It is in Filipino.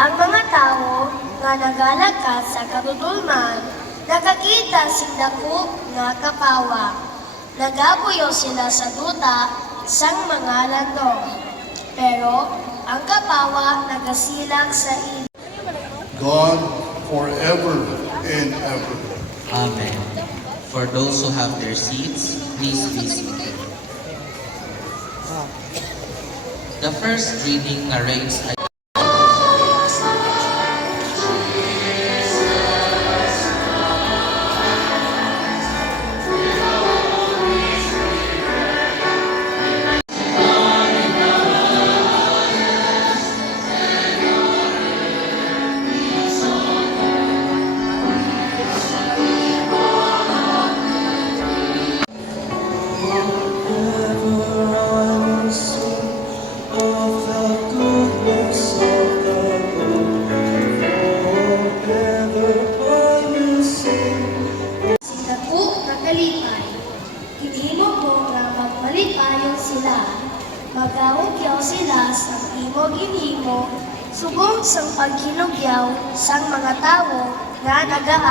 Ang mga tao nga nagalagkat sa katutulman, nakakita sing dako nga kapawa. Nagapuyo sila sa duta sang mga landong. Pero ang kapawa nagasilang sa ilo. God forever and ever. Amen. For those who have their seats, please be seated. The first reading narrates a Magahugyaw sila sa imo-ginimo, subong sang paghinugyaw sang mga tawo nga nagaan.